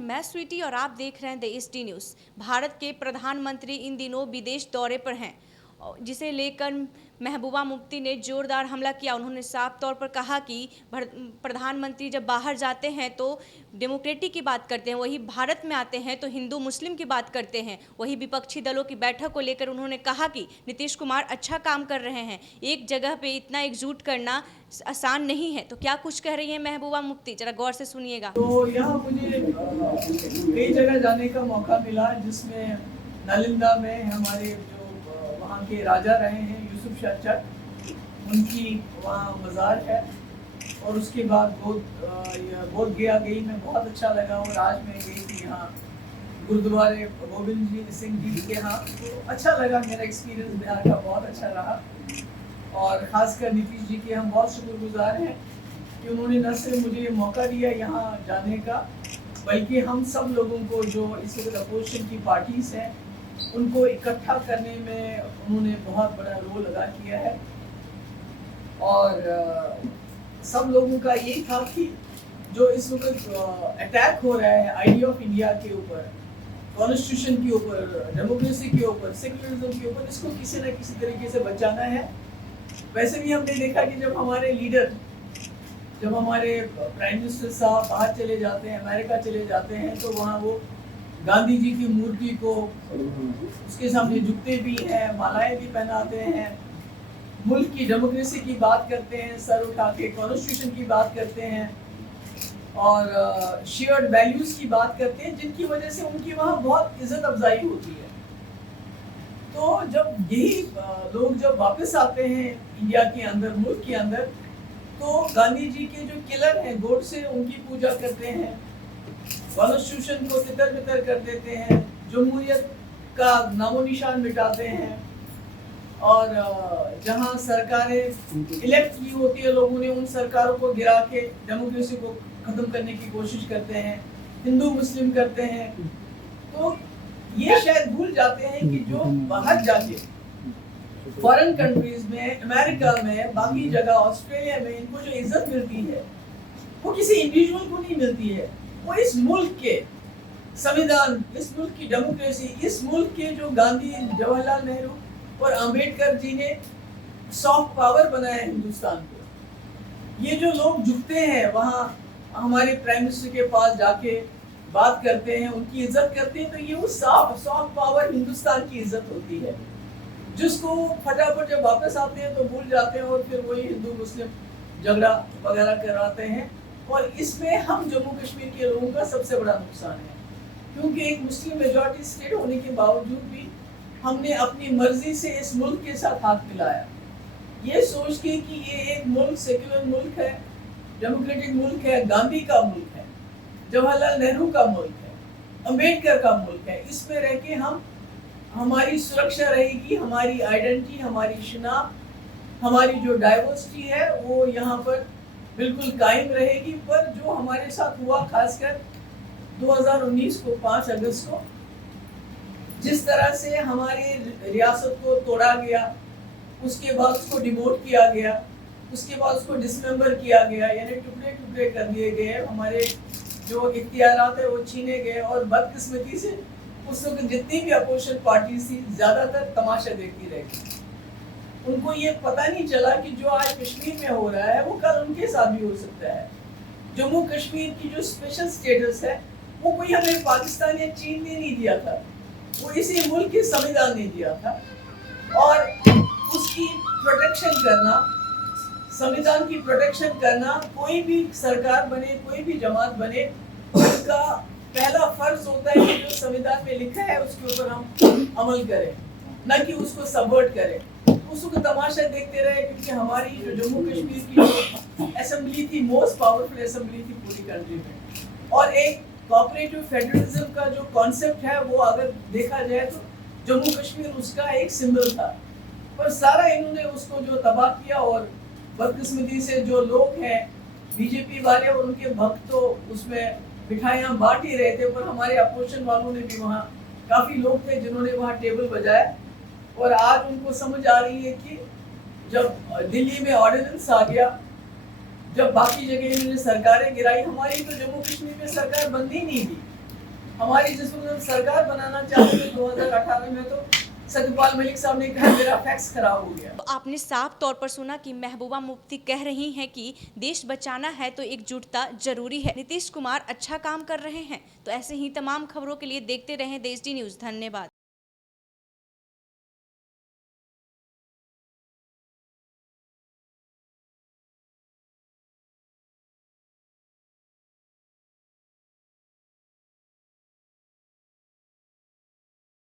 मैं स्वीटी और आप देख रहे हैं द ईस्टी न्यूज़। भारत के प्रधानमंत्री इन दिनों विदेश दौरे पर हैं, जिसे लेकर महबूबा मुफ्ती ने जोरदार हमला किया। उन्होंने साफ तौर पर कहा कि प्रधानमंत्री जब बाहर जाते हैं तो डेमोक्रेसी की बात करते हैं, वही भारत में आते हैं तो हिंदू मुस्लिम की बात करते हैं। वही विपक्षी दलों की बैठक को लेकर उन्होंने कहा कि नीतीश कुमार अच्छा काम कर रहे हैं, एक जगह पे इतना एकजुट करना आसान नहीं है। तो क्या कुछ कह रही है महबूबा मुफ्ती, जरा गौर से सुनिएगा। तो यहाँ मुझे कई जगह जाने का मौका मिला, जिसमें नालंदा में हमारे जो वहाँ के राजा रहे हैं यूसुफ शाह चक, उनकी वहाँ मज़ार है। और उसके बाद बोध गया गई, मैं बहुत अच्छा लगा। और आज मैं गई थी यहाँ गुरुद्वारे गोविंद जी सिंह जी के यहाँ, तो अच्छा लगा। मेरा एक्सपीरियंस बिहार का बहुत अच्छा रहा। और ख़ासकर नीतीश जी के हम बहुत शुक्रगुजार हैं कि उन्होंने न सिर्फ मुझे ये मौका दिया यहाँ जाने का, बल्कि हम सब लोगों को जो इस वक्त अपोजिशन की पार्टीज़ हैं उनको इकट्ठा करने में उन्होंने बहुत बड़ा रोल अदा किया है। और सब लोगों का यही था कि जो इस वक्त अटैक हो रहा है आइडिया ऑफ इंडिया के ऊपर, कॉन्स्टिट्यूशन के ऊपर, डेमोक्रेसी के ऊपर, सेक्युलरिज्म के ऊपर, इसको किसी न किसी तरीके से बचाना है। वैसे भी हमने देखा कि जब हमारे लीडर, जब हमारे प्राइम मिनिस्टर साहब बाहर चले जाते हैं, अमेरिका चले जाते हैं, तो वहाँ वो गांधी जी की मूर्ति को उसके सामने झुकते भी हैं, मालाएं भी पहनाते हैं, मुल्क की डेमोक्रेसी की बात करते हैं, सर उठा के कॉन्स्टिट्यूशन की बात करते हैं और शेयर्ड वैल्यूज की बात करते हैं, जिनकी वजह से उनकी वहाँ बहुत इज्जत अफजाई होती है। तो जब यही लोग जब वापस आते हैं इंडिया के अंदर, मुल्क के अंदर, तो गांधी जी के जो किलर हैं गोडसे, उनकी पूजा करते हैं, कॉन्स्टिट्यूशन को तितर बितर कर देते हैं, जमहूरियत का नामो निशान मिटाते हैं। और जहां सरकारें इलेक्ट की होती है लोगों ने, उन सरकारों को गिरा के डेमोक्रेसी को खत्म करने की कोशिश करते हैं, हिंदू मुस्लिम करते हैं। तो ये शायद भूल जाते हैं कि जो बाहर जाके फॉरेन कंट्रीज में, अमेरिका में, बाकी जगह, ऑस्ट्रेलिया में इनको जो इज्जत मिलती है वो किसी इंडिविजुअल को नहीं मिलती है, वो इस मुल्क के संविधान, इस मुल्क की डेमोक्रेसी, इस मुल्क के जो गांधी, जवाहरलाल नेहरू और अंबेडकर जी ने सॉफ्ट पावर बनाया हिंदुस्तान को। ये जो लोग झुकते हैं वहाँ हमारे प्राइम मिनिस्टर के पास जाके बात करते हैं, उनकी इज्जत करते हैं, तो ये वो सॉफ्ट पावर हिंदुस्तान की इज्जत होती है, जिसको फटाफट जब वापस आते हैं तो भूल जाते हैं और फिर वही हिंदू मुस्लिम झगड़ा वगैरह कराते हैं। और इसमें हम जम्मू कश्मीर के लोगों का सबसे बड़ा नुकसान है, क्योंकि एक मुस्लिम मेजॉरिटी स्टेट होने के बावजूद भी हमने अपनी मर्जी से इस मुल्क के साथ हाथ मिलाया, ये सोच के कि ये एक मुल्क सेक्युलर मुल्क है, डेमोक्रेटिक मुल्क है, गांधी का मुल्क है, जवाहरलाल नेहरू का मुल्क है, अंबेडकर का मुल्क है। इसमें रह के हमारी सुरक्षा रहेगी, हमारी आइडेंटिटी, हमारी शिनाख्त, हमारी जो डाइवर्सिटी है वो यहाँ पर बिल्कुल कायम रहेगी। पर जो हमारे साथ हुआ, खासकर 2019 को 5 अगस्त को, जिस तरह से हमारी रियासत को तोड़ा गया, उसके बाद उसको डिमोट किया गया, उसके बाद उसको डिसमेंबर किया गया, यानी टुकड़े टुकड़े कर दिए गए, हमारे जो इख्तियारात है वो छीने गए। और बदकिस्मती से उस वक्त जितनी भी अपोजिशन पार्टीज थी ज़्यादातर तमाशा देखती रही। उनको ये पता नहीं चला कि जो आज कश्मीर में हो रहा है वो कल उनके साथ भी हो सकता है। जम्मू कश्मीर की जो स्पेशल स्टेटस है वो कोई हमें पाकिस्तान या चीन ने नहीं दिया था, वो इसी मुल्क के संविधान ने दिया था। और उसकी प्रोटेक्शन करना, संविधान की प्रोटेक्शन करना, कोई भी सरकार बने, कोई भी जमात बने, उसका पहला फर्ज होता है कि जो संविधान में लिखा है उसके ऊपर हम अमल करें, न कि उसको सबवर्ट करें, उसको तमाशा देखते रहे। क्योंकि हमारी जो जम्मू कश्मीर की जो असेंबली थी, मोस्ट पावरफुल असेंबली थी पूरी कंट्री में, और एक कोऑपरेटिव फेडरलिज्म का जो कॉन्सेप्ट है वो अगर देखा जाए तो जम्मू कश्मीर उसका एक सिंबल था। पर सारा इन्होंने उसको जो तबाह किया। और बदकिस्मती से जो लोग हैं बीजेपी वाले और उनके भक्त तो उसमें मिठाइयाँ बांट ही रहे थे, पर हमारे अपोजिशन वालों ने भी वहाँ काफ़ी लोग थे जिन्होंने वहाँ टेबल बजाया। और आज उनको समझ आ रही है कि जब दिल्ली में ऑर्डिनेंस आ गया, जब बाकी जगह इन्होंने सरकारें गिराई, हमारी तो जम्मू कश्मीर में सरकार बनती नहीं थी। हमारी जिस वक्त सरकार बनाना चाहते थे 2018 में, तो सत्यपाल मलिक साहब ने कहा मेरा फैक्स खराब हो गया। तो आपने साफ तौर पर सुना कि महबूबा मुफ्ती कह रही हैं कि देश बचाना है तो एकजुटता जरूरी है। नीतीश कुमार अच्छा काम कर रहे हैं। तो ऐसे ही तमाम खबरों के लिए देखते रहें देश डी न्यूज़। धन्यवाद।